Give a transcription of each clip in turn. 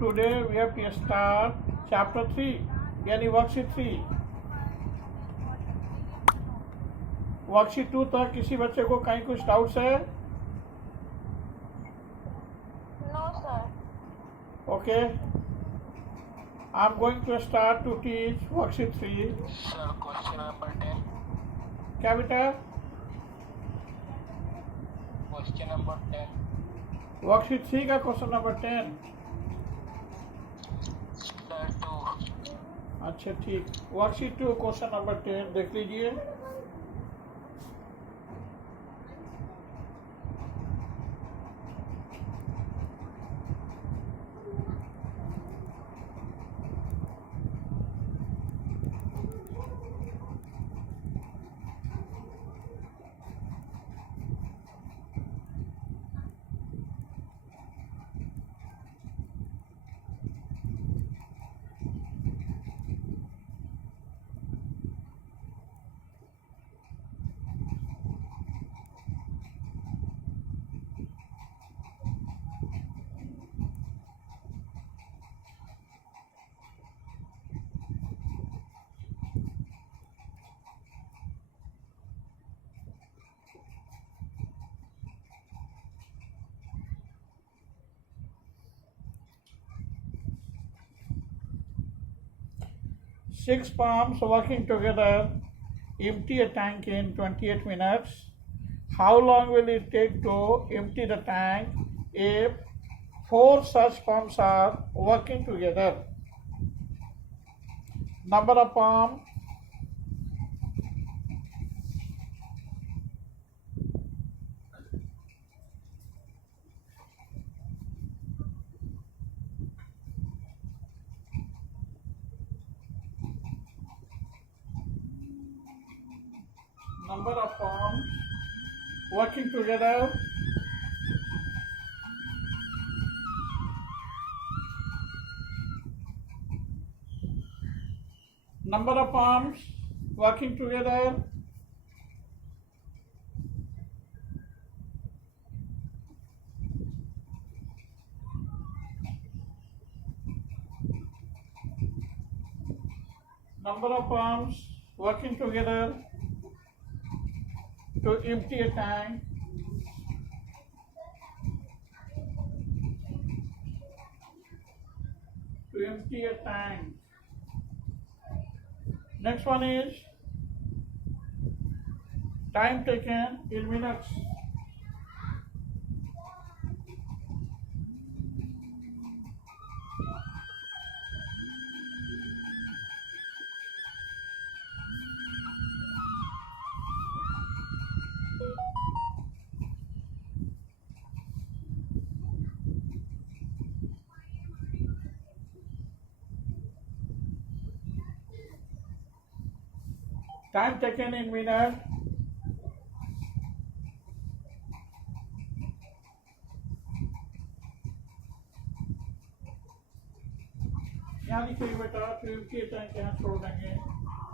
Today we have to start chapter 3 यानी worksheet 3। Worksheet 2 तक किसी बच्चे को कहीं कुछ डाउट्स है? No, sir. Okay, I'm going to start to teach worksheet 3. Sir, question number 10. क्या बेटा? Question number 10. वर्कशीट 3 का क्वेश्चन नंबर 10। Sir, 2. अच्छा ठीक, वर्कशीट 2 क्वेश्चन नंबर 10 देख लीजिए। Six palms working together empty a tank in 28 minutes. How long will it take to empty the tank if 4 such palms are working together? Number of palms, number of palms working together, number of palms working together, number of palms working together to empty a tank, to empty a tank. Next one is time taken in minutes. Time taken in minute, यहाँ लिखेंगे बेटा to empty a tank, यहाँ छोड़ देंगे,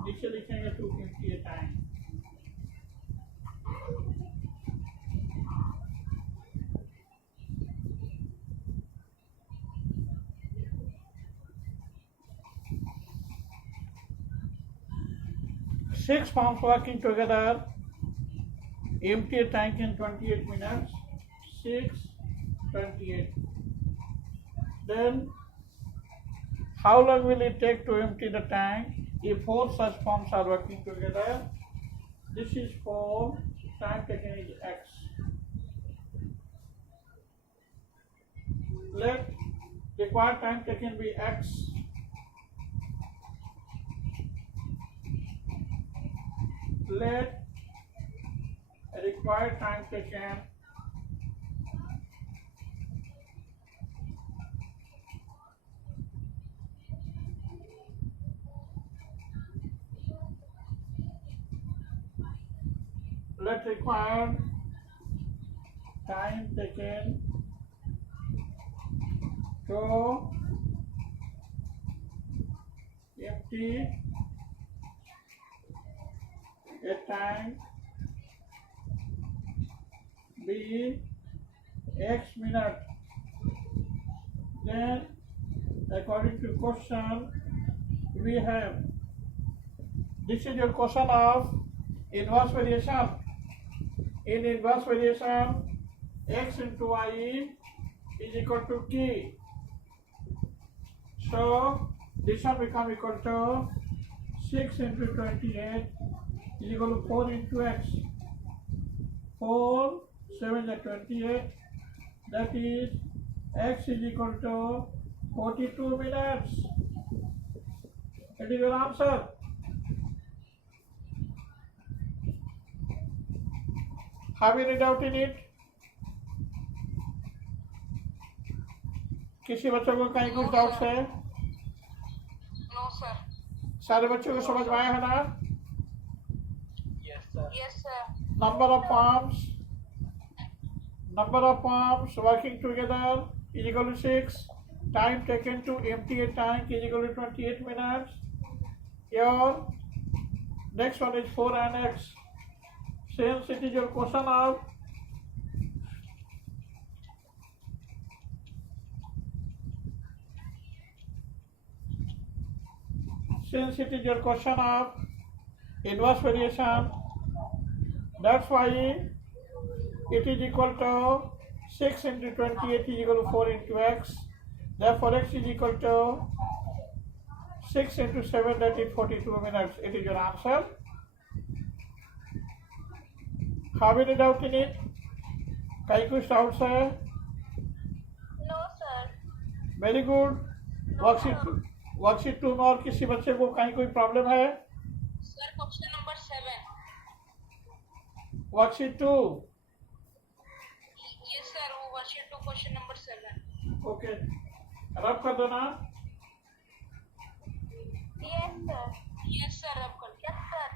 नीचे लिखेंगे to empty a tank. Six palms working together empty a tank in 28 minutes. 6, 28. Then how long will it take to empty the tank if 4 such palms are working together? This is 4, time taken is x. Let required time taken be x. Let required time taken let required time taken to empty a tank be x minute, then according to question, we have, this is your question of inverse variation. In inverse variation, x into y is equal to k. So this one become equal to 6 into 28 is equal to 4 into x. 4, 7 is 28. That is x is equal to 42 minutes. It is your answer. Have you any doubt in it? किसी बच्चों को कहीं कुछ doubts है? No, sir. सारे बच्चों को समझ में आया है ना? Yes, sir. Yes, sir. Number of palms working together is equal to 6. Time taken to empty a tank is equal to 28 minutes. Your next one is 4 and x. Since it is your question of inverse variation, that's why it is equal to 6 into 28 is equal to 4 into x. Therefore x is equal to 6 into 7, that is 42 minutes. It is your answer. Have any doubt in it? कहीं कुछ doubts है? No, sir. Very good. Worksheet 2 में और किसी बच्चे को कहीं कोई प्रॉब्लम है? Sir, question number 7. Worksheet 2. Yes, sir. Worksheet 2, question number 7. Okay, रब कर दो ना. Yes, sir. Yes, sir. Yes, sir.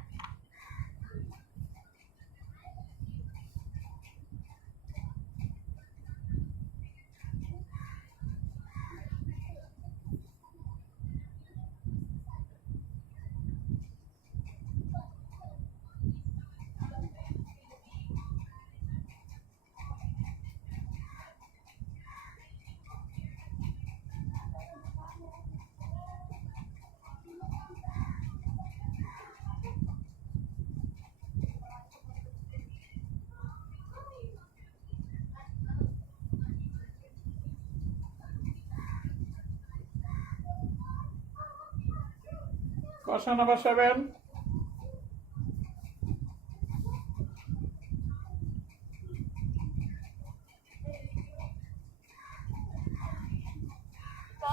Question number 7.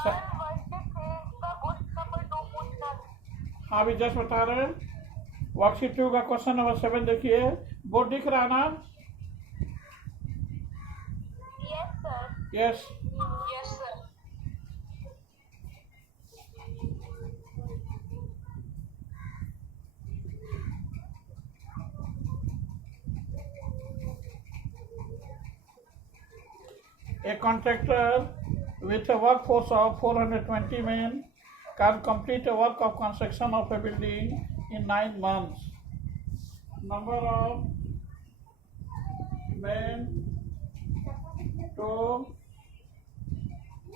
Sir, worksheet 3 का question number 2 पूछना था. हाँ, अभी जस्ट बता रहे हैं. वर्कशीट 2 का क्वेश्चन नंबर 7 देखिए. बोर्ड दिख रहा है ना? Yes, sir. Yes. Yes, sir. A contractor with a workforce of 420 men can complete a work of construction of a building in 9 months. Number of men to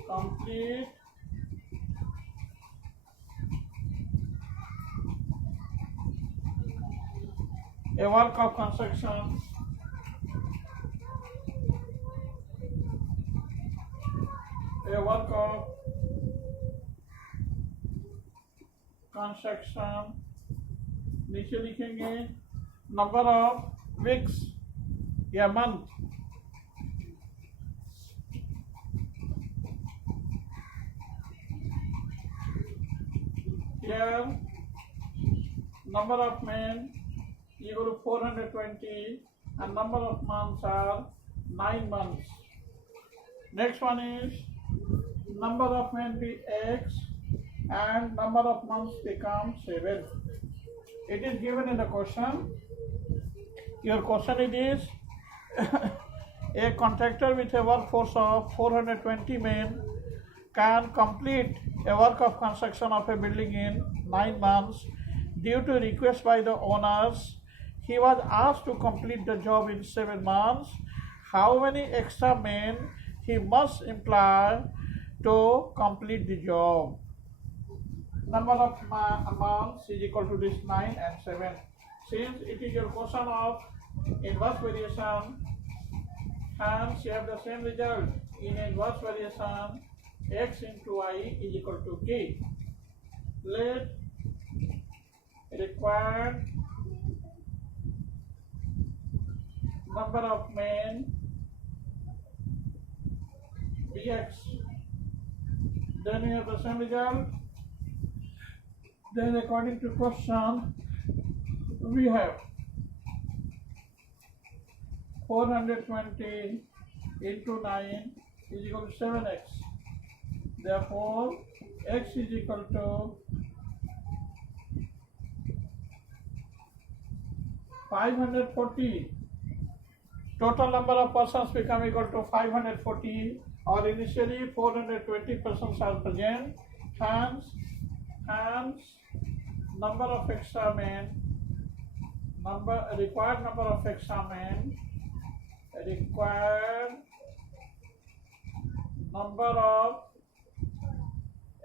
complete a work of construction नीचे लिखेंगे number of weeks या month. Here number of men equal to 420 and number of months are 9 months. Next one is number of men be x and number of months become 7. It is given in the question. Your question it is a contractor with a workforce of 420 men can complete a work of construction of a building in 9 months. Due to request by the owners, he was asked to complete the job in 7 months. How many extra men he must employ to complete the job. Number of months is equal to this 9 and 7. Since it is your question of inverse variation, hence you have the same result. In inverse variation, x into y is equal to k. Let required number of men be x. Then you have the same result. Then according to question, we have 420 into 9 is equal to 7x. Therefore, x is equal to 540. Total number of persons become equal to 540, or initially 420 persons are present. Hence number of extra men, required number of extra men, required number of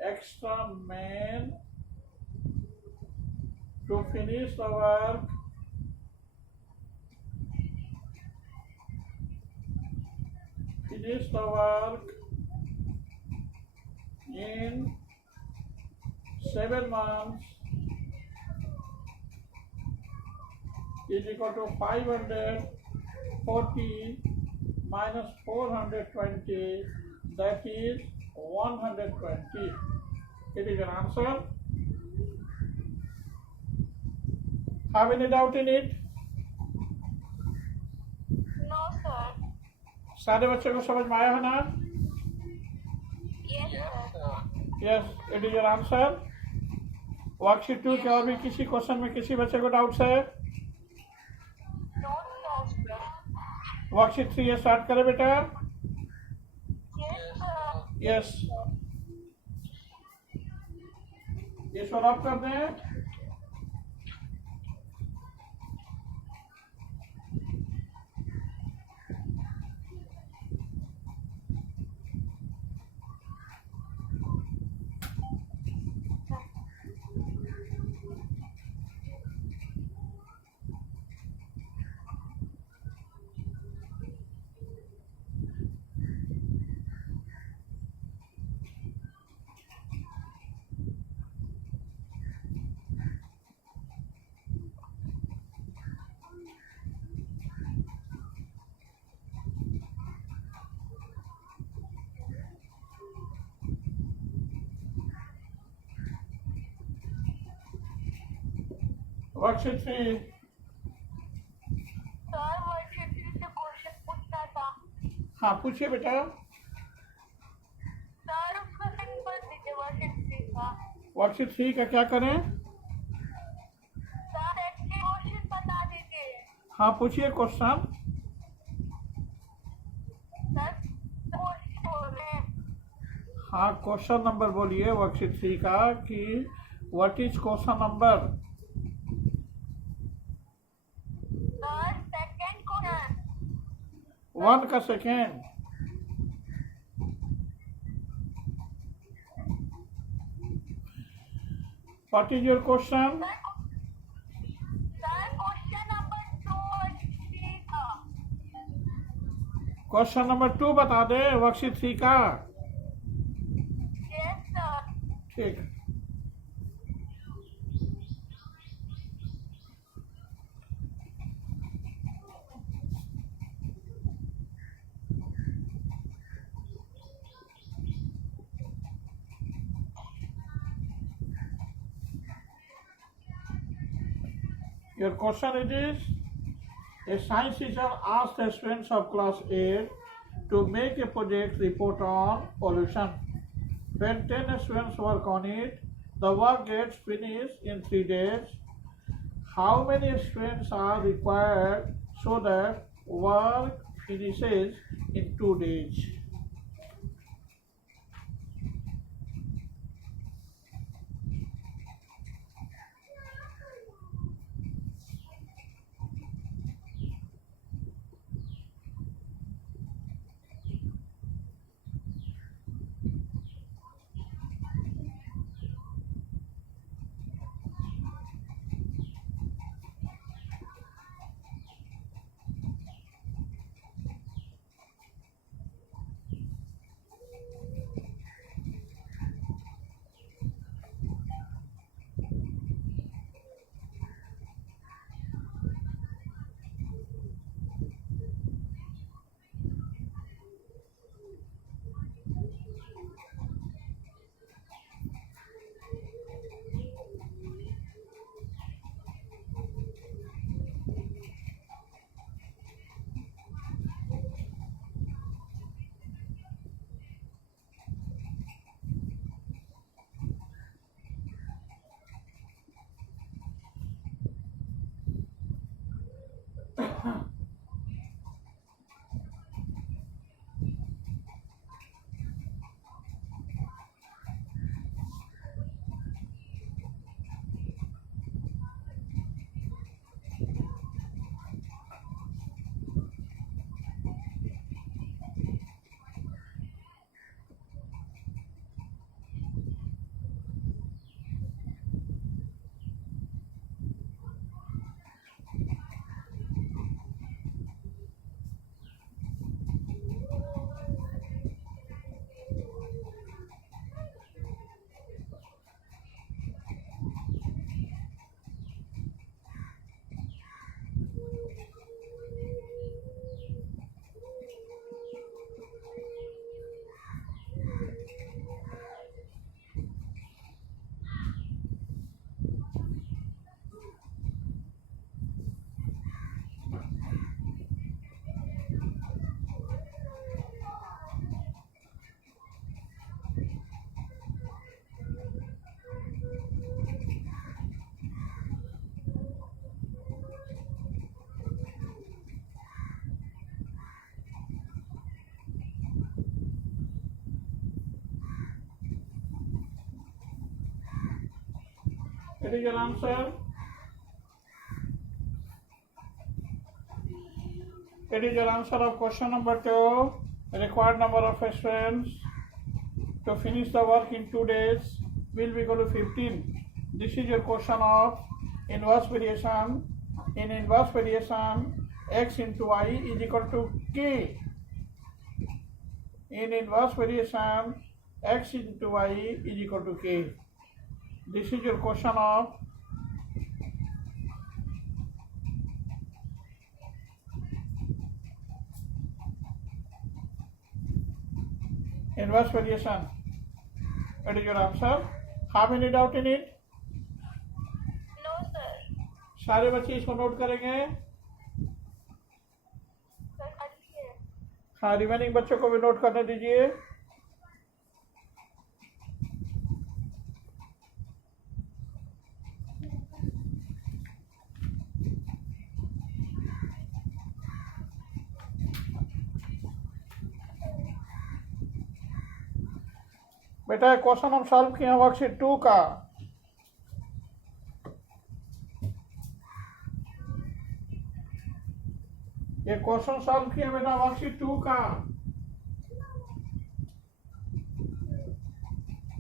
extra men to finish the work in 7 months is equal to 540 minus 420, that is 120. It is an answer. Have any doubt in it? No, sir. सारे बच्चे को समझ में आया है ना? Yes, Yes, sir. sir. Yes, it is your answer. Worksheet 2 के और भी किसी क्वेश्चन में किसी बच्चे को डाउट्स है? No, sir. वर्कशीट 3 ये स्टार्ट करें बेटा? Yes, sir. यस, ये सॉल्व कर दें. वर्कशीट 3. सर वर्कशीट 3 से क्वेश्चन पूछना था. हाँ पूछिए बेटा. सर उसका सेंड कर दीजिए वर्कशीट 3 का. वर्कशीट 3 का क्या करें? सर एक क्वेश्चन बता दीजिए. हाँ पूछिए क्वेश्चन. सर क्वेश्चन बोले. हाँ क्वेश्चन नंबर बोलिए वर्कशीट 3 का कि what is question number? Sir second question. 1 का second. What is your question? Sir question number 2 का. क्वेश्चन नंबर 2 बता दे वर्कशीट 3 का. Yes sir. ठीक. Your question it is, a science teacher asked the students of class 8 to make a project report on pollution. When 10 students work on it, the work gets finished in 3 days. How many students are required so that work finishes in 2 days? It is your answer. It is your answer of question number 2. Required number of students to finish the work in 2 days will be equal to 15. This is your question of inverse variation. In inverse variation, x into y is equal to k. In inverse variation, x into y is equal to k. This is your question of inverse variation. What is your answer? Have any doubt in it? No, sir. सारे बच्चे इसको note करेंगे. Sir, करिए. हाँ, remaining बच्चों को भी note करने दीजिए. बेटा क्वेश्चन हम सॉल्व किए हैं वर्कशीट 2 का. ये क्वेश्चन सॉल्व किए बेटा वर्कशीट 2 का.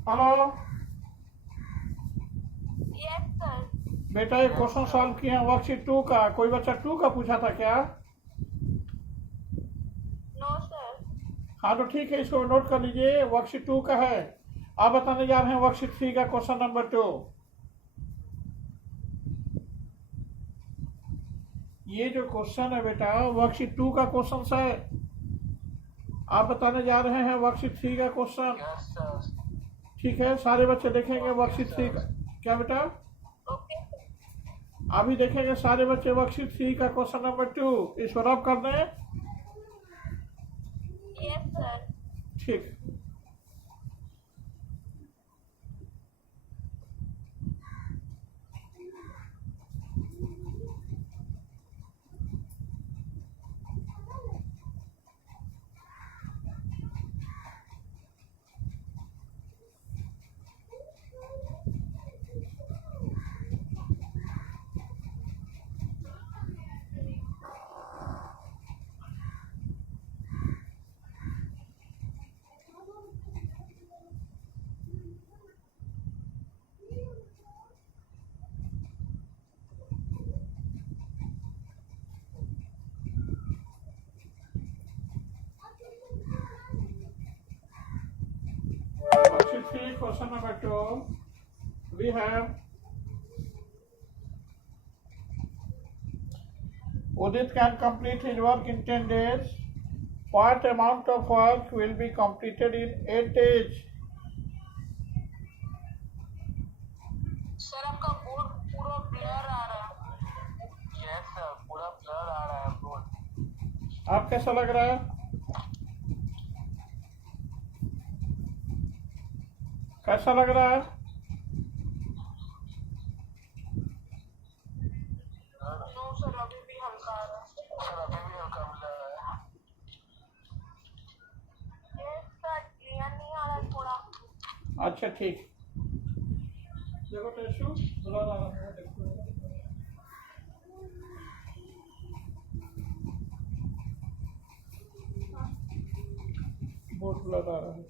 Hello Yes, sir. बेटा ये क्वेश्चन सॉल्व किए हैं वर्कशीट 2 का. कोई बच्चा 2 का पूछा था क्या? No, sir. हाँ तो ठीक है, इसको नोट कर लीजिए. वर्कशीट 2 का है. आप बताने जा रहे हैं वर्कशीट 3 का क्वेश्चन नंबर 2. ये जो क्वेश्चन है बेटा वर्कशीट 2 का क्वेश्चन है. आप बताने जा रहे हैं वर्कशीट 3 का क्वेश्चन. Yes, sir. ठीक है, सारे बच्चे देखेंगे वर्कशीट 3 का. क्या बेटा? Okay, sir. अभी देखेंगे सारे बच्चे वर्कशीट 3 का क्वेश्चन नंबर 2. इसको रब कर दें. Yes, sir. ठीक. Worksheet 3, question number 2. We have Udit can complete his work in 10 days. What amount of work will be completed in 8 days? Sir, आपका बोर्ड पूरा ब्लर आ रहा है. Yes, sir. पूरा blur आ रहा है board. आप कैसा लग रहा है? कैसा लग रहा है? No, sir, अभी भी हल्का आ रहा है. Sir, अभी भी हल्का blur है. Yes, sir, clear नहीं आ रहा है थोड़ा. अच्छा ठीक. देखो टेशु बुला रहा है. बोर्ड बुला रहा है.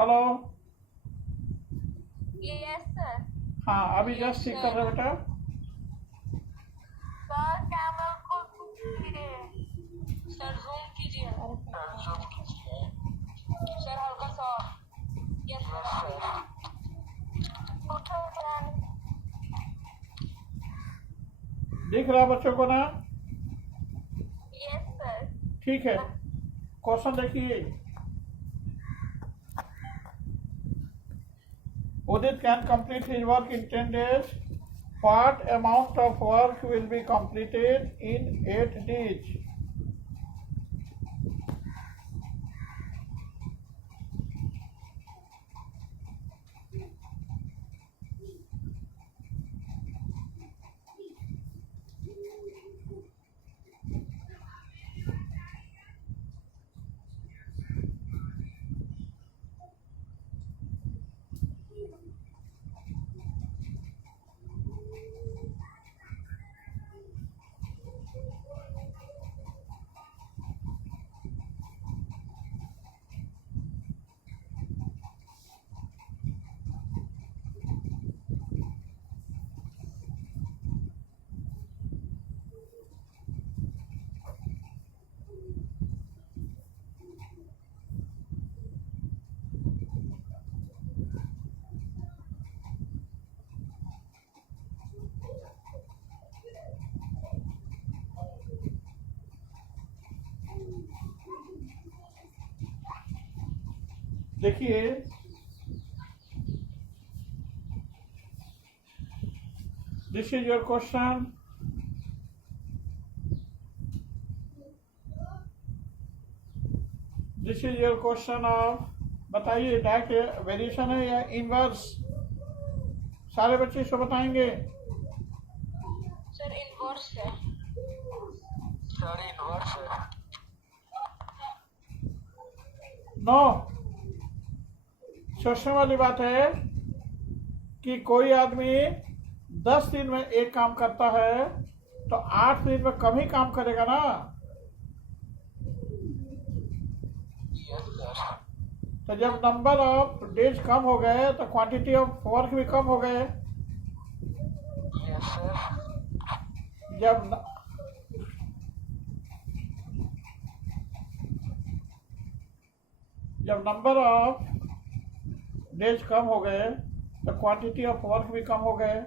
हेलो. Yes, sir. हाँ अभी जस्ट ठीक कर रहे बेटा. Sir, कैमरा को कीजिए. Sir, zoom कीजिए. Sir, zoom कीजिए. Sir, हल्का सा. Yes, Yes, sir. sir. उठो sir. दिख रहा बच्चों को ना? Yes, sir. ठीक है. क्वेश्चन देखिए. Udit can complete his work in 10 days. What amount of work will be completed in 8 days? देखिए this is your question. This is your question of, बताइए डायरेक्ट वेरिएशन है या इनवर्स? सारे बच्चे इसको बताएंगे. सर इनवर्स है. सर इनवर्स है. नो, सोचने वाली बात है कि कोई आदमी 10 दिन में एक काम करता है तो 8 दिन में कम ही काम करेगा ना. Yes sir. तो जब नंबर ऑफ डेज कम हो गए तो क्वांटिटी ऑफ वर्क भी कम हो गए. Yes sir. जब जब नंबर ऑफ डेज कम हो गए तो क्वांटिटी ऑफ वर्क भी कम हो गए.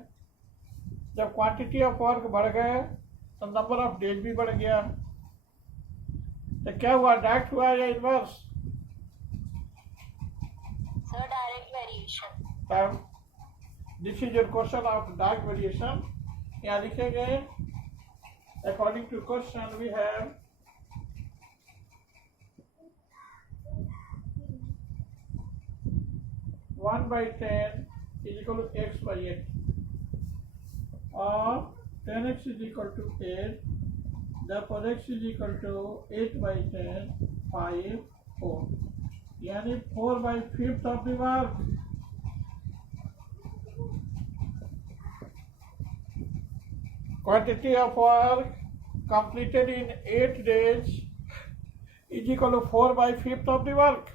जब क्वांटिटी ऑफ वर्क बढ़ गए तो नंबर ऑफ डेज भी बढ़ गया. तो क्या हुआ, डायरेक्ट हुआ या इनवर्स? Sir direct variation. तब this is your question of direct variation. यहाँ लिखेंगे according to question we have 1/10 is equal to x by 8, or 10x is equal to 8, therefore x is equal to 8/10, 5, 4. यानी 4/5 of the work. Quantity of work completed in 8 days is equal to 4/5 of the work.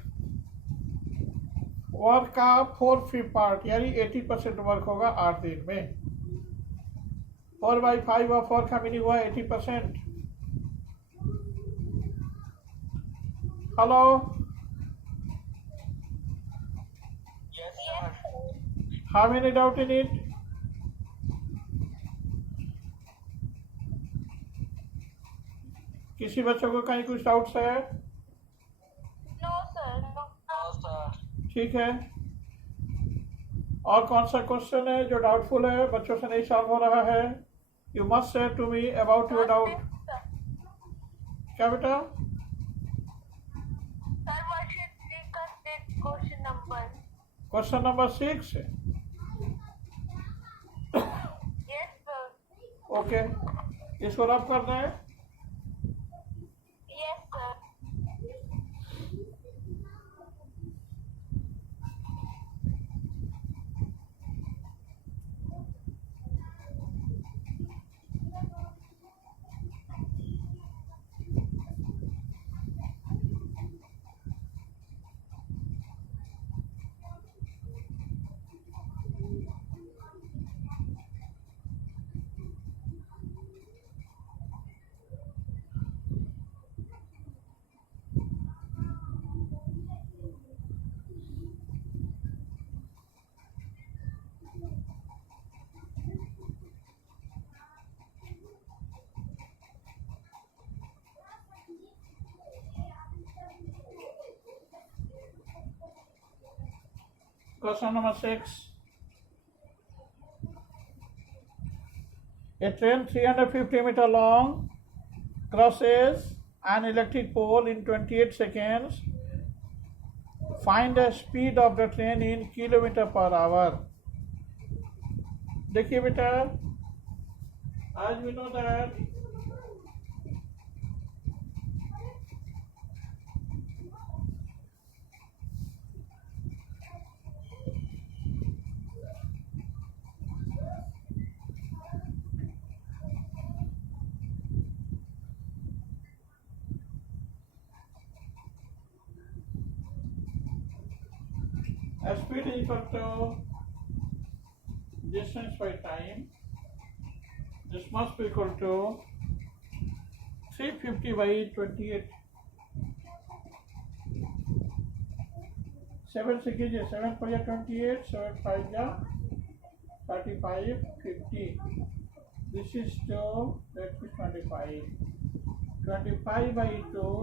Work का 4/5 part यानी 80% work होगा 8 दिन में. 4/5 of work का meaning हुआ 80%. Hello, yes sir. How many doubt in it? किसी बच्चों को कहीं कुछ डाउट्स है? No sir. No sir. ठीक है. और कौन सा क्वेश्चन है जो डाउटफुल है, बच्चों से नहीं सॉल्व हो रहा है? You must say to me about your doubt. क्या बेटा? सर वर्कशीट 3 का question number. Question number 6. Yes sir. Okay, इसको रब करना है. Yes sir. Question number 6. A train 350 meter long crosses an electric pole in 28 seconds. Find the speed of the train in kilometer per hour. देखिए बेटा, आज we know that speed is equal to distance by time. This must be equal to 350 by 28. 7 से कीजिए, 7 for 28, 7 5 या 35, 50. This is 2, that is 25. 25 by 2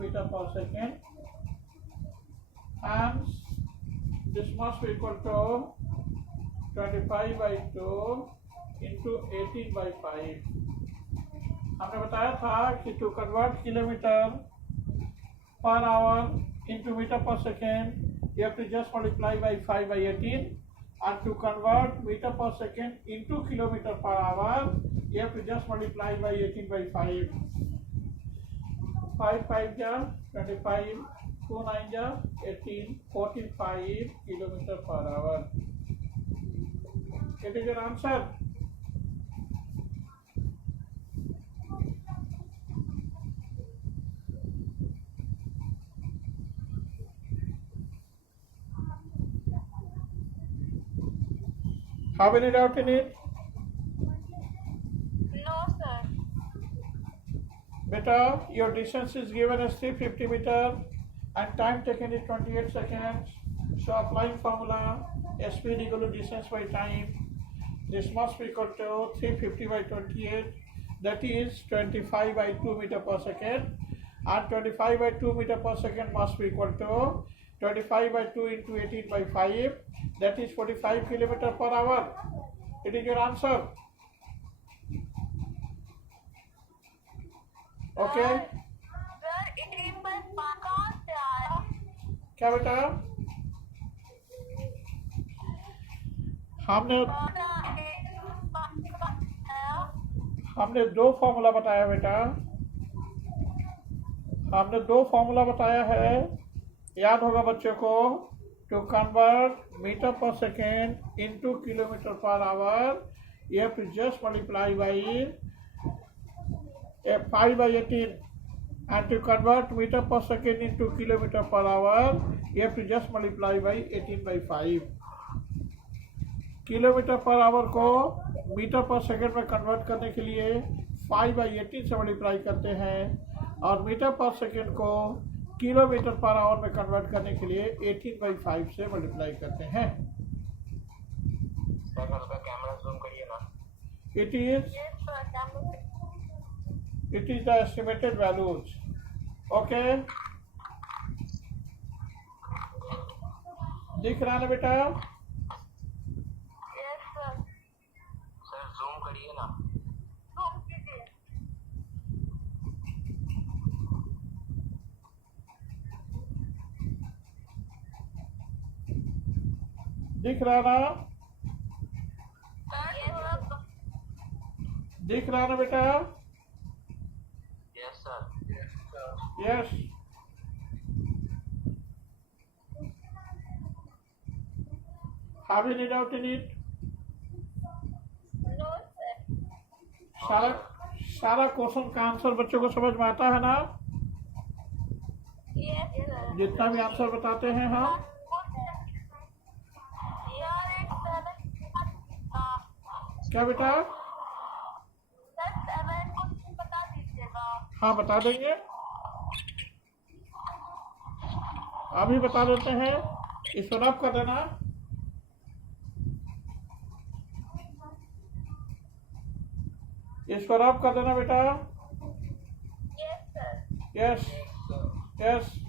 meter per second. and this must be equal to 25 by 2 into 18 by 5. हमने बताया था कि to convert kilometer per hour into meter per second, you have to just multiply by 5 by 18, and to convert meter per second into kilometer per hour, you have to just multiply by 18 by 5. 5 5 ja 25, 2 9 ja 18, 45 kilometer per hour. It is your answer. Have any doubt in it? No, sir. Beta, your distance is given as 350 meter and time taken is 28 seconds. So applying formula, speed equal to distance by time. This must be equal to 350 by 28, that is 25 by 2 meter per second, and 25 by 2 meter per second must be equal to 25 by 2 into 18 by 5, that is 45 kilometer per hour. It is your answer. Okay? Sir, 18 by 5 कहाँ से आया? क्या बेटा? हमने दो formula बताया बेटा, हमने दो फॉर्मूला बताया है, याद होगा बच्चों को. टू कन्वर्ट मीटर पर second into kilometre per hour, you have to just multiply by 5 by 18, and to convert meter per second into kilometer per hour, you have to just multiply by 18 by 5. Kilometre per hour को metre पर second में convert करने के लिए 5 by 18 से multiply करते हैं, और मीटर पर सेकंड को किलोमीटर पर आवर में कन्वर्ट करने के लिए 18 by 5 से मल्टीप्लाई करते हैं. सर उसका कैमरा जूम करिए ना. It is Yes, sir. Camera. the estimated values. Okay? दिख रहा ना बेटा? Yes, sir. सर जूम करिए ना. Zoom कीजिए. दिख रहा ना? Sir, थोड़ा दिख रहा ना बेटा? Yes sir. Yes. Have you any doubt in it? No, sir. सारा क्वेश्चन का आंसर बच्चों को समझ में आता है ना? Yes, sir. जितना भी आंसर बताते हैं हम. यार एक क्या बेटा? सर 7 को बता दीजिएगा. हाँ बता देंगे, अभी बता देते हैं. इसको रब कर देना. इसको रब कर देना बेटा. Yes, sir. Yes yes.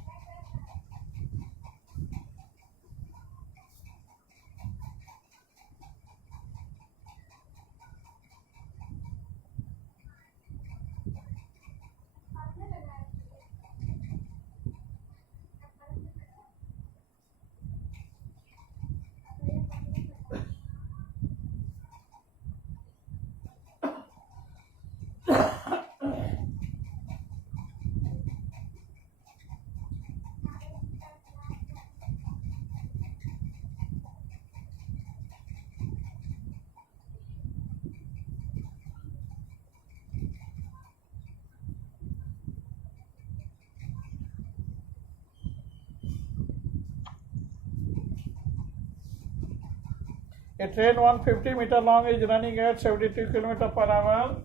A train 150 meter long is running at 72 km per hour.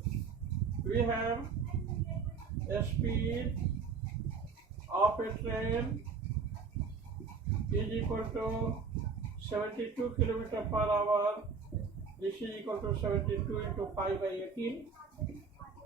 We have a speed of a train is equal to 72 km per hour. This is equal to 72 into 5 by 18.